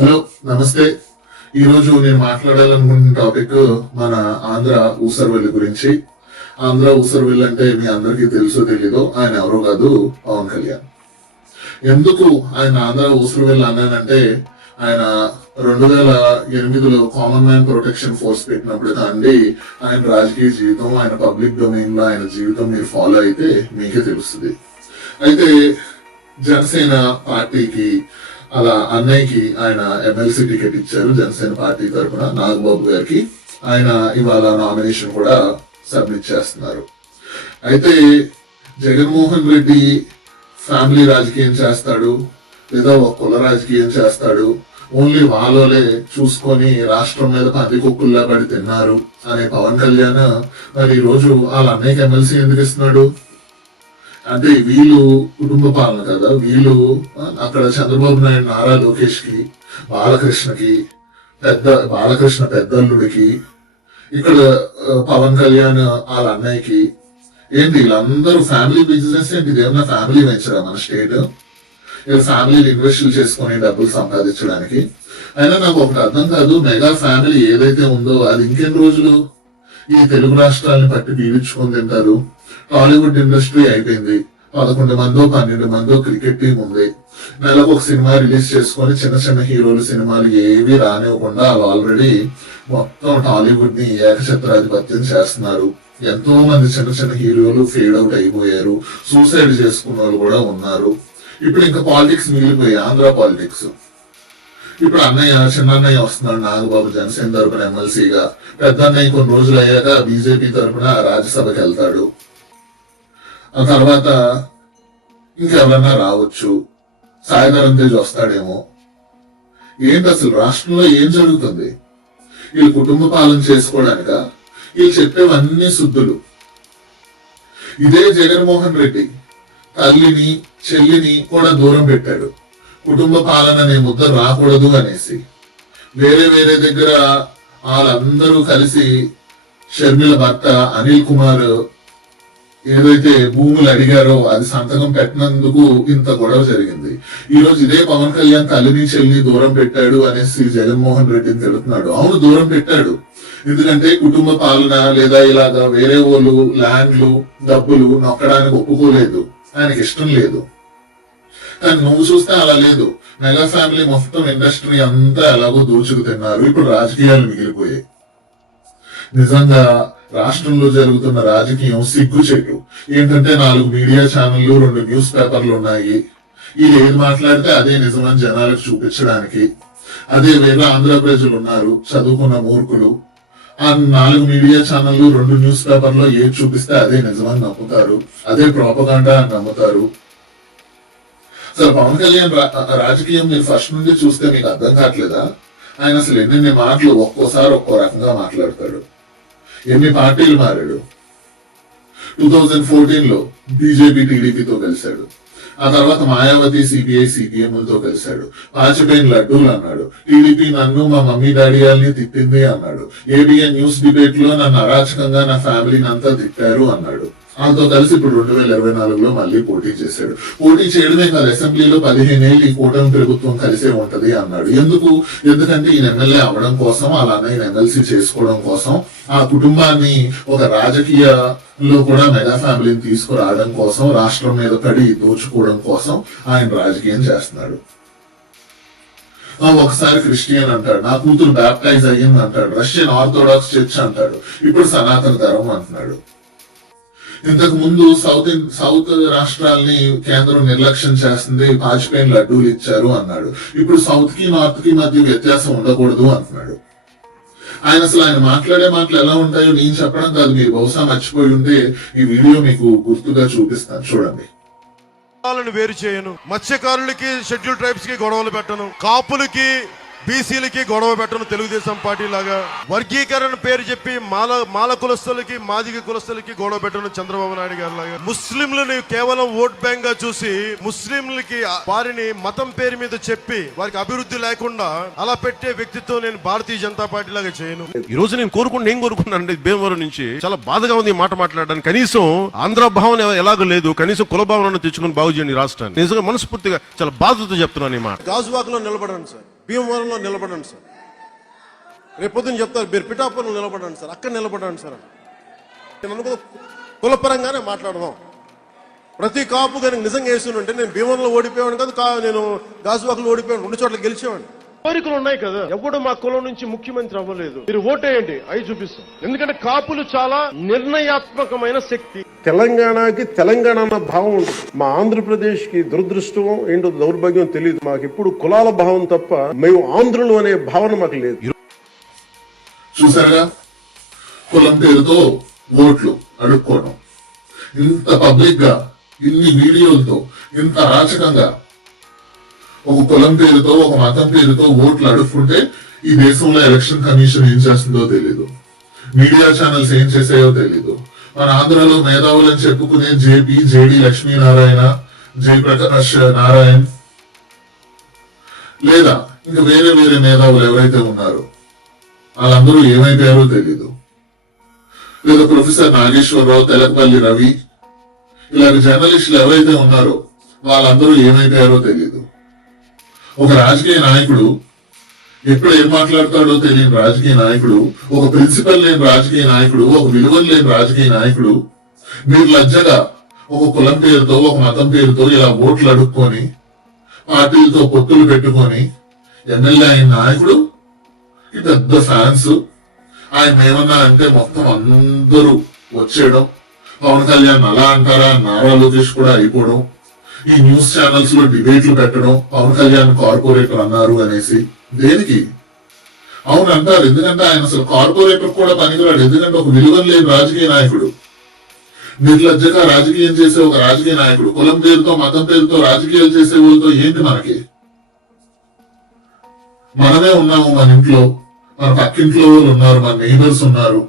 Hello, నమస్తే. ఈ రోజు నేను మాట్లాడాలనుకుంటున్న టాపిక్ మన ఆంధ్ర ఊసరవెల్లి గురించి. ఆంధ్ర ఊసరవెల్లి అంటే మీ అందరికీ తెలుసో తెలీదో, ఆయన ఎవరో కాదు, పవన్ కళ్యాణ్. ఎందుకు ఆయన ఆంధ్ర ఊసరవెల్లి అన్నానంటే, ఆయన 2008లో కామన్ మ్యాన్ ప్రొటెక్షన్ ఫోర్స్ పెట్టినప్పుడు కాండి ఆయన రాజకీయ జీవితం, ఆయన పబ్లిక్ డొమైన్ లో ఆయన జీవితం మీరు ఫాలో అయితే మీకే తెలుస్తుంది. అయితే జనసేన పార్టీకి అలా అన్నయ్యకి ఆయన ఎమ్మెల్సీ టికెట్ ఇచ్చారు జనసేన పార్టీ తరఫున నాగబాబు గారికి. ఆయన ఇవాళ నామినేషన్ కూడా సబ్మిట్ చేస్తున్నారు. అయితే జగన్మోహన్ రెడ్డి ఫ్యామిలీ రాజకీయం చేస్తాడు లేదా ఒక కుల రాజకీయం చేస్తాడు, ఓన్లీ వాళ్ళే చూసుకొని రాష్ట్రం మీద పంది కుక్కుల్లా పడి తిన్నారు అనే పవన్ కళ్యాణ్ మరి ఈ రోజు వాళ్ళ అన్నయ్యకి ఎమ్మెల్సీ ఎందుకు ఇస్తున్నాడు అంటే, వీళ్ళు కుటుంబ పాలన కదా, వీళ్ళు అక్కడ చంద్రబాబు నాయుడు నారా లోకేష్ కి, బాలకృష్ణ పెద్దల్లుడికి, ఇక్కడ పవన్ కళ్యాణ్ వాళ్ళ అన్నయ్యకి ఏంటి వీళ్ళందరూ ఫ్యామిలీ బిజినెస్ ఏంటి? ఇదేమన్నా ఫ్యామిలీ వెంచరా మన స్టేట్? ఇలా ఫ్యామిలీలు ఇన్వెస్ట్లు చేసుకుని డబ్బులు సంపాదించడానికి. అయినా నాకు ఒకటి అర్థం కాదు, మెగా ఫ్యామిలీ ఏదైతే ఉందో అది ఇంకెన్ని రోజులు ఈ తెలుగు రాష్ట్రాలను పట్టి పీడించుకొని తింటారు? టాలీవుడ్ ఇండస్ట్రీ అయిపోయింది, 11 మందో 12 మందో క్రికెట్ టీం ఉంది, నెలకు ఒక సినిమా రిలీజ్ చేసుకొని చిన్న చిన్న హీరోలు సినిమాలు ఏవి రానివ్వకుండా ఆల్రెడీ మొత్తం టాలీవుడ్ ని ఏకఛత్రాధిపత్యం చేస్తున్నారు. ఎంతో మంది చిన్న చిన్న హీరోలు ఫేడ్ అవుట్ అయిపోయారు, సూసైడ్ చేసుకున్న వాళ్ళు కూడా ఉన్నారు. ఇప్పుడు ఇంకా పాలిటిక్స్ మిగిలిపోయి ఆంధ్ర పాలిటిక్స్. ఇప్పుడు చిన్న అన్నయ్య వస్తున్నాడు నాగబాబు జనసేన తరపున ఎమ్మెల్సీగా, పెద్ద అన్నయ్య కొన్ని రోజులు అయ్యాక బీజేపీ తరపున రాజ్యసభకి వెళ్తాడు. ఆ తర్వాత ఇంకెవరన్నా రావచ్చు, సాయిధరం తేజ్ వస్తాడేమో. ఏంటి అసలు రాష్ట్రంలో ఏం జరుగుతుంది? వీళ్ళు కుటుంబ పాలన చేసుకోవడానిక? వీళ్ళు చెప్పేవన్నీ శుద్ధులు. ఇదే జగన్మోహన్ రెడ్డి తల్లిని చెల్లిని కూడా దూరం పెట్టాడు, కుటుంబ పాలన అనే ముద్ర రాకూడదు అనేసి. వేరే దగ్గర వాళ్ళందరూ కలిసి షర్మిల భర్త అనిల్ కుమార్ ఏదైతే భూములు అడిగారో అది సంతకం పెట్టినందుకు ఇంత గొడవ జరిగింది. ఈ రోజు ఇదే పవన్ కళ్యాణ్ తల్లిని చెల్లిని దూరం పెట్టాడు అనేసి జగన్మోహన్ రెడ్డిని తెలుపుతున్నాడు. అవును, దూరం పెట్టాడు. ఎందుకంటే కుటుంబ పాలన లేదా ఇలాగా వేరే వాళ్ళు ల్యాండ్లు డబ్బులు నొక్కడానికి ఒప్పుకోలేదు, ఆయనకి ఇష్టం లేదు. కానీ నువ్వు చూస్తే అలా లేదు. మెగా ఫ్యామిలీ మొత్తం ఇండస్ట్రీ అంతా ఎలాగో దోచుకు తిన్నారు. ఇప్పుడు రాజకీయాలు మిగిలిపోయాయి. నిజంగా రాష్ట్రంలో జరుగుతున్న రాజకీయం సిగ్గుచేటు. ఏంటంటే 4 మీడియా ఛానళ్లు, 2 న్యూస్ పేపర్లు ఉన్నాయి. వీళ్ళు ఏది మాట్లాడితే అదే నిజమని జనాలకు చూపించడానికి. అదే వేరే ఆంధ్ర ప్రజలు ఉన్నారు, చదువుకున్న మూర్ఖులు. ఆ 4 మీడియా ఛానళ్లు, 2 న్యూస్ పేపర్లో ఏది చూపిస్తే అదే నిజమని నమ్ముతారు, అదే ప్రోపగాండా అని నమ్ముతారు. అసలు పవన్ కళ్యాణ్ రాజకీయం మీరు ఫస్ట్ నుండి చూస్తే మీకు అర్థం కావట్లేదా? ఆయన అసలు ఎన్ని మాటలు ఒక్కోసారి ఒక్కో రకంగా మాట్లాడతాడు. ఎన్ని పార్టీలు మారాడు. 2014లో బీజేపీ టీడీపీతో కలిశాడు. ఆ తర్వాత మాయావతి సిపిఐ సిపిఎంలతో కలిశాడు. పాచిపోయిన లడ్డూలు అన్నాడు. టీడీపీ నన్ను మా మమ్మీ డాడీయాల్ని తిట్టింది అన్నాడు. ఏబిఎన్ న్యూస్ డిబేట్ లో నన్ను అరాచకంగా నా ఫ్యామిలీని అంతా తిట్టారు అన్నాడు. వాళ్ళతో కలిసి ఇప్పుడు 2024లో మళ్ళీ పోటీ చేశాడు. పోటీ చేయడమే కాదు, అసెంబ్లీలో 15 ఏళ్ళు ఈ కూటమి ప్రభుత్వం కలిసే ఉంటది అన్నాడు. ఎందుకంటే ఈయన ఎమ్మెల్యే అవ్వడం కోసం, అలానే ఈయన ఎమ్మెల్సీ చేసుకోవడం కోసం, ఆ కుటుంబాన్ని ఒక రాజకీయాల్లో కూడా మెగా ఫ్యామిలీని తీసుకురావడం కోసం, రాష్ట్రం మీద పడి దోచుకోవడం కోసం ఆయన రాజకీయం చేస్తున్నాడు. ఒకసారి క్రిస్టియన్ అంటాడు, నా కూతురు బ్యాప్టైజ్ అయ్యింది అంటాడు, రష్యన్ ఆర్థోడాక్స్ చర్చ్ అంటాడు, ఇప్పుడు సనాతన ధర్మం అంటున్నాడు. ఇంతకు ముందు సౌత్ రాష్ట్రాల్ని కేంద్రం నిర్లక్ష్యం చేస్తుంది, పాచిపోయిన లడ్డూలు ఇచ్చారు అన్నాడు. ఇప్పుడు సౌత్ కి నార్త్ కి మధ్య వ్యత్యాసం ఉండకూడదు అంటున్నాడు. ఆయన మాట్లాడే మాటలు ఎలా ఉంటాయో నేను చెప్పడం కాదు, మీరు బహుశా మర్చిపోయి ఉంటే ఈ వీడియో మీకు గుర్తుగా చూపిస్తాను, చూడండి. వేరు చేయను, మత్స్యకారులకి షెడ్యూల్ ట్రైబ్స్ కి గొడవలు పెట్టను, కాపులకి బీసీలకి గొడవ పెట్టను, తెలుగుదేశం పార్టీ లాగా వర్గీకరణ పేరు చెప్పి మాల కులస్తులకి మాదిగ కులస్తులకి గొడవ పెట్టను, చంద్రబాబు నాయుడు గారు లాగా ముస్లింలని కేవలం ఓట్ బ్యాంక్ గా చూసి ముస్లింలకి వారిని మతం పేరు మీద చెప్పి వారికి అభివృద్ధి లేకుండా అలా పెట్టే వ్యక్తితో నేను భారతీయ జనతా పార్టీ లాగా చేయను. ఈ రోజు నేను కోరుకున్నాను భీమవరం నుంచి చాలా బాధగా ఉంది మాట మాట్లాడడానికి. కనీసం ఆంధ్ర భావన ఎలాగో లేదు, కనీసం కుల భావనను తెచ్చుకుని బాగు చేయండి రాష్ట్రాన్ని. నిజంగా మనస్ఫూర్తిగా చాలా బాధతో చెప్తున్నాను ఈ మాట. గాజువాకలో నిలబడండి సార్. భీమవరంలో నిలబడండి సార్, రేపొద్దున చెప్తారు మీరు పిఠాపురంలో నిలబడండి సార్, అక్కడ నిలబడండి సార్. నేను అనుకో కులపరంగానే మాట్లాడదాం. ప్రతి కాపు కనుక నిజంగా వేస్తుంటే నేను భీమవరంలో ఓడిపోయాను కాదు, నేను గాజువాకలో ఓడిపోయాను, 2 చోట్ల గెలిచేవాడిని. కోరికలు ఉన్నాయి కదా, ఎవడు మా కులం నుంచి ముఖ్యమంత్రి అవ్వలేదు, మీరు ఓటేయండి అవి చూపిస్తాం. ఎందుకంటే కాపులు చాలా నిర్ణయాత్మకమైన శక్తి. తెలంగాణకి తెలంగాణ అన్న భావం ఉంటుంది, మా ఆంధ్రప్రదేశ్ కి దురదృష్టం ఏంటో దౌర్భాగ్యం తెలియదు. మాకు ఎప్పుడు కులాల భావం తప్ప మేము ఆంధ్రులు అనే భావన మాకు లేదు. చూసారుగా కులం పేరుతో ఓట్లు అడుక్కోవడం, ఇంత పబ్లిక్ గా ఇన్ని వీడియోలతో ఇంత అరాచకంగా ఒక కులం పేరుతో ఒక మతం పేరుతో ఓట్లు అడుక్కుంటే ఈ దేశంలో ఎలక్షన్ కమిషన్ ఏం చేస్తుందో తెలీదు, మీడియా ఛానల్స్ ఏం చేసాయో తెలీదు. మన ఆంధ్రలో మేధావులని చెప్పుకునే జేపీ, జేడి లక్ష్మీనారాయణ, జయప్రకాష్ నారాయణ్ లేదా ఇంకా వేరే వేరే మేధావులు ఎవరైతే ఉన్నారో వాళ్ళందరూ ఏమైపోయారో తెలీదు. లేదా ప్రొఫెసర్ నాగేశ్వరరావు, తెలకపల్లి రవి ఇలాంటి జర్నలిస్టులు ఎవరైతే ఉన్నారో వాళ్ళందరూ ఏమైపోయారో తెలీదు. ఒక రాజకీయ నాయకుడు ఎప్పుడు ఏం మాట్లాడతాడో తెలియని రాజకీయ నాయకుడు, ఒక ప్రిన్సిపల్ లేని రాజకీయ నాయకుడు, ఒక విలువలు లేని రాజకీయ నాయకుడు మీరు లజ్జగా ఒక కులం పేరుతో ఒక మతం పేరుతో ఇలా ఓట్లు అడుక్కొని పార్టీలతో పొత్తులు పెట్టుకొని ఎమ్మెల్యే అయిన నాయకుడు ఈ పెద్ద ఫ్యాన్స్, ఆయన ఏమన్నా అంటే మొత్తం అందరూ వచ్చేయడం, పవన్ కళ్యాణ్ అలా అంటారా, నారా లోకేష్ కూడా అయిపోవడం, ఈ న్యూస్ ఛానల్స్ లో డిబేట్లు పెట్టడం, పవన్ కళ్యాణ్ కార్పొరేటర్ అన్నారు అనేసి. దేనికి? అవును అంటారు, ఎందుకంటే ఆయన అసలు కార్పొరేటర్ కూడా పనికిరాడు, ఎందుకంటే ఒక విలువలు లేని రాజకీయ నాయకుడు, నిర్లజ్జగా రాజకీయం చేసే ఒక రాజకీయ నాయకుడు. కులం పేరుతో మతం పేరుతో రాజకీయాలు చేసే వాళ్ళతో ఏంటి మనకి? మనమే ఉన్నాము మన ఇంట్లో, మన పక్కింట్లో వాళ్ళు ఉన్నారు, మన నైబర్స్ ఉన్నారు,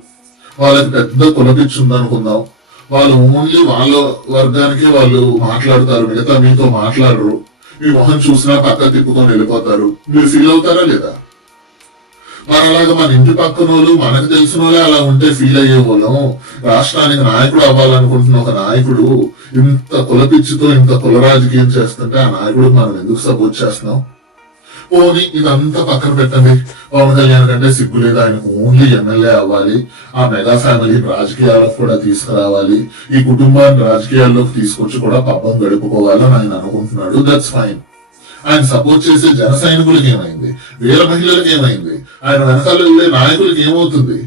వాళ్ళకి పెద్ద కులపిచ్చి ఉందనుకుందాం, వాళ్ళు ఓన్లీ వాళ్ళ వర్గానికే వాళ్ళు మాట్లాడతారు, మిగతా మీతో మాట్లాడరు, మీ మొహం చూసినా పక్క తిప్పుకొని వెళ్ళిపోతారు. మీరు ఫీల్ అవుతారా లేదా? మనలాగా మన ఇంటి పక్కన వాళ్ళు మనకు తెలిసిన వాళ్ళే అలా ఉంటే ఫీల్ అయ్యే వాళ్ళం. రాష్ట్రానికి నాయకుడు అవ్వాలనుకుంటున్న ఒక నాయకుడు ఇంత కులపిచ్చితో ఇంత కుల రాజకీయం చేస్తుంటే ఆ నాయకుడు మనం ఎందుకు సపోర్ట్ చేస్తున్నాం? పోనీ ఇదంతా పక్కన పెట్టండి, పవన్ కళ్యాణ్ కంటే సిగ్గు లేదు, ఆయనకు ఓన్లీ ఎమ్మెల్యే అవ్వాలి, ఆ మెగా ఫ్యామిలీని రాజకీయాలకు కూడా తీసుకురావాలి, ఈ కుటుంబాన్ని రాజకీయాల్లోకి తీసుకొచ్చి కూడా పబ్బం గడుపుకోవాలని ఆయన అనుకుంటున్నాడు. That's fine. ఆయన సపోర్ట్ చేసే జన సైనికులకి ఏమైంది, వీర మహిళలకు ఏమైంది, ఆయన వెనకాల వెళ్ళే నాయకులకి ఏమవుతుంది?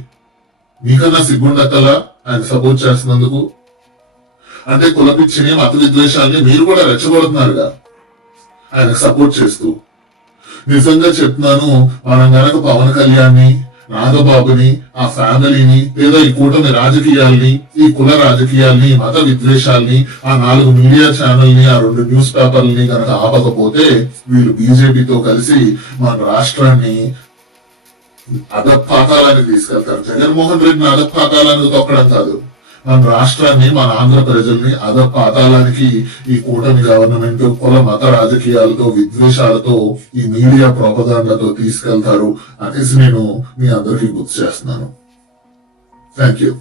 మీకన్నా సిగ్గుండక్కలా ఆయన సపోర్ట్ చేస్తున్నందుకు? అంటే కులపిచ్చిని మత విద్వేషాల్ని మీరు కూడా రెచ్చగొడుతున్నారుగా ఆయనకు సపోర్ట్ చేస్తూ. నిజంగా చెప్తున్నాను, మనం గనక పవన్ కళ్యాణ్ని, నాగబాబుని, ఆ ఫ్యామిలీని, లేదా ఈ కూటమి రాజకీయాల్ని, ఈ కుల రాజకీయాల్ని, మత విద్వేషాల్ని, ఆ 4 మీడియా ఛానల్ని, ఆ 2 న్యూస్ పేపర్లని గనక ఆపకపోతే వీళ్ళు బీజేపీతో కలిసి మన రాష్ట్రాన్ని అధపాతాలానికి తీసుకెళ్తారు. జగన్మోహన్ రెడ్డిని అధపాతాలానికి తొక్కడం కాదు, మన రాష్ట్రాన్ని, మన ఆంధ్ర ప్రజల్ని అధపాతాలానికి ఈ కూటమి గవర్నమెంట్ కుల మత రాజకీయాలతో, విద్వేషాలతో, ఈ మీడియా ప్రోపగాండాతో తీసుకెళ్తారు అనేసి నేను మీ అందరికీ గుర్తు చేస్తున్నాను. Thank you.